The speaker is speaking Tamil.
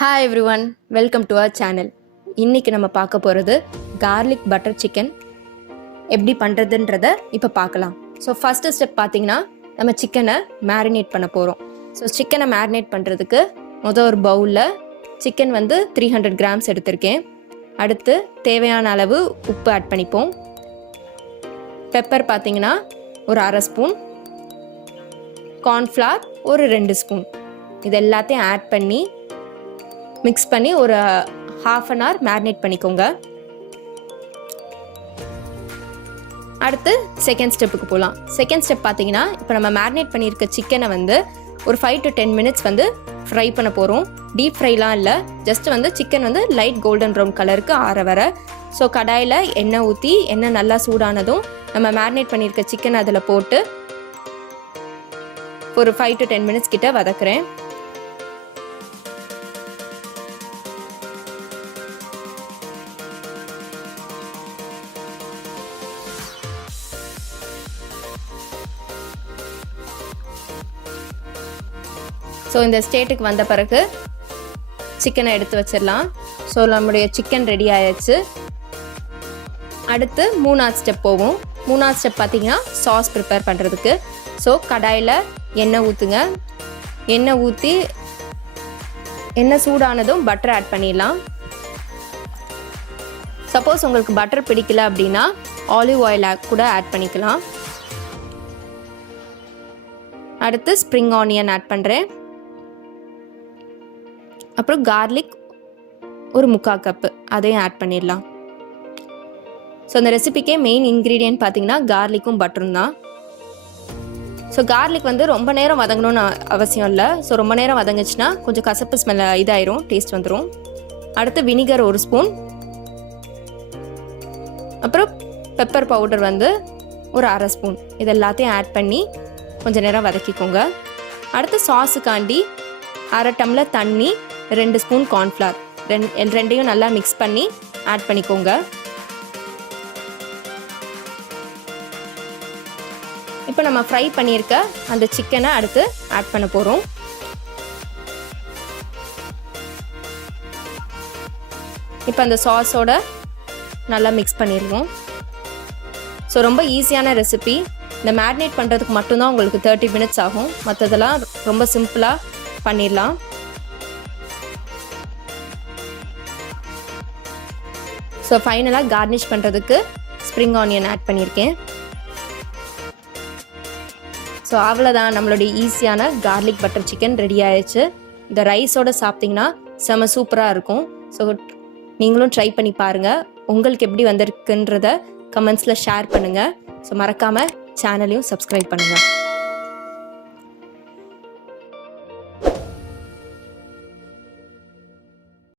Hi everyone, welcome to our channel. இன்றைக்கி நம்ம பார்க்க போகிறது கார்லிக் பட்டர் சிக்கன் எப்படி பண்ணுறதுன்றத இப்போ பார்க்கலாம். ஸோ ஃபஸ்ட்டு ஸ்டெப் பார்த்திங்கன்னா நம்ம சிக்கனை மேரினேட் பண்ண போகிறோம். ஸோ சிக்கனை மேரினேட் பண்ணுறதுக்கு ஒரு பவுலில் சிக்கன் 300 கிராம்ஸ் எடுத்திருக்கேன். அடுத்து தேவையான அளவு உப்பு ஆட் பண்ணிப்போம். பெப்பர் பார்த்திங்கன்னா ஒரு 1/2 ஸ்பூன், கார்ன்ஃப்ளவர் ஒரு 2 ஸ்பூன், இது எல்லாத்தையும் ஆட் பண்ணி மிக்ஸ் பண்ணி ஒரு 1/2 hour மேரினேட் பண்ணிக்கோங்க. அடுத்து செகண்ட் ஸ்டெப்புக்கு போகலாம். செகண்ட் ஸ்டெப் பார்த்தீங்கன்னா இப்போ நம்ம மேரினேட் பண்ணியிருக்க சிக்கனை ஒரு 5 to 10 minutes ஃப்ரை பண்ண போகிறோம். டீப் ஃப்ரைலாம் இல்லை, just chicken light golden brown கலருக்கு ஆற வர. ஸோ கடாயில் எண்ணெய் ஊற்றி எண்ணெய் நல்லா சூடானதும் நம்ம மேரினேட் பண்ணியிருக்க சிக்கன் அதில் போட்டு ஒரு 5 to 10 minutes கிட்ட வதக்குறேன். ஸோ இந்த ஸ்டேட்டுக்கு வந்த பிறகு சிக்கனை எடுத்து வச்சிடலாம். ஸோ நம்முடைய சிக்கன் ரெடி ஆயிடுச்சு. அடுத்து 3rd ஸ்டெப் போவோம். 3rd ஸ்டெப் பார்த்தீங்கன்னா சாஸ் ப்ரிப்பேர் பண்ணுறதுக்கு. ஸோ கடாயில் எண்ணெய் ஊற்றுங்க. எண்ணெய் ஊற்றி எண்ணெய் சூடானதும் பட்டர் ஆட் பண்ணிடலாம். சப்போஸ் உங்களுக்கு பட்டர் பிடிக்கல அப்படின்னா ஆலிவ் ஆயில் கூட ஆட் பண்ணிக்கலாம். அடுத்து ஸ்ப்ரிங் ஆனியன் ஆட் பண்ணுறேன். அப்புறம் கார்லிக் ஒரு 3/4 கப்பு, அதையும் ஆட் பண்ணிடலாம். ஸோ அந்த ரெசிபிக்கே மெயின் இன்க்ரீடியன்ட் பார்த்தீங்கன்னா கார்லிக்கும் பட்டரும் தான். ஸோ கார்லிக் ரொம்ப நேரம் வதங்கணும்னு அவசியம் இல்லை. ஸோ ரொம்ப நேரம் வதங்குச்சுன்னா கொஞ்சம் கசப்பு ஸ்மெல் இதாயிரும், டேஸ்ட் வந்துடும். அடுத்து வினிகர் 1 ஸ்பூன், அப்புறம் பெப்பர் பவுடர் ஒரு 1/2 ஸ்பூன், இது எல்லாத்தையும் ஆட் பண்ணி கொஞ்சம் நேரம் வதக்கிக்கோங்க. அடுத்து சாஸுக்காண்டி 1/2 டம்ளர் தண்ணி, 2 ஸ்பூன் கார்ன்ஃப்ளவர், ரெண்டையும் நல்லா மிக்ஸ் பண்ணி ஆட் பண்ணிக்கோங்க. இப்போ நம்ம ஃப்ரை பண்ணியிருக்க அந்த சிக்கனை அடுத்து ஆட் பண்ண போகிறோம். இப்போ அந்த சாஸோட நல்லா மிக்ஸ் பண்ணிடுவோம். ஸோ ரொம்ப ஈஸியான ரெசிபி. இந்த மேரினேட் பண்ணுறதுக்கு மட்டும்தான் உங்களுக்கு 30 minutes ஆகும். மற்றதெல்லாம் ரொம்ப சிம்பிளாக பண்ணிடலாம். ஸோ ஃபைனலாக கார்னிஷ் பண்ணுறதுக்கு ஸ்ப்ரிங் ஆனியன் ஆட் பண்ணியிருக்கேன். ஸோ அவ்வளோதான், நம்மளுடைய ஈஸியான கார்லிக் பட்டர் சிக்கன் ரெடி ஆயிடுச்சு. இந்த ரைஸோடு சாப்பிட்டிங்கன்னா செம சூப்பராக இருக்கும். ஸோ நீங்களும் ட்ரை பண்ணி பாருங்கள். உங்களுக்கு எப்படி வந்திருக்குன்றத கமெண்ட்ஸில் ஷேர் பண்ணுங்கள். ஸோ மறக்காமல் சேனலையும் சப்ஸ்கிரைப் பண்ணுங்கள்.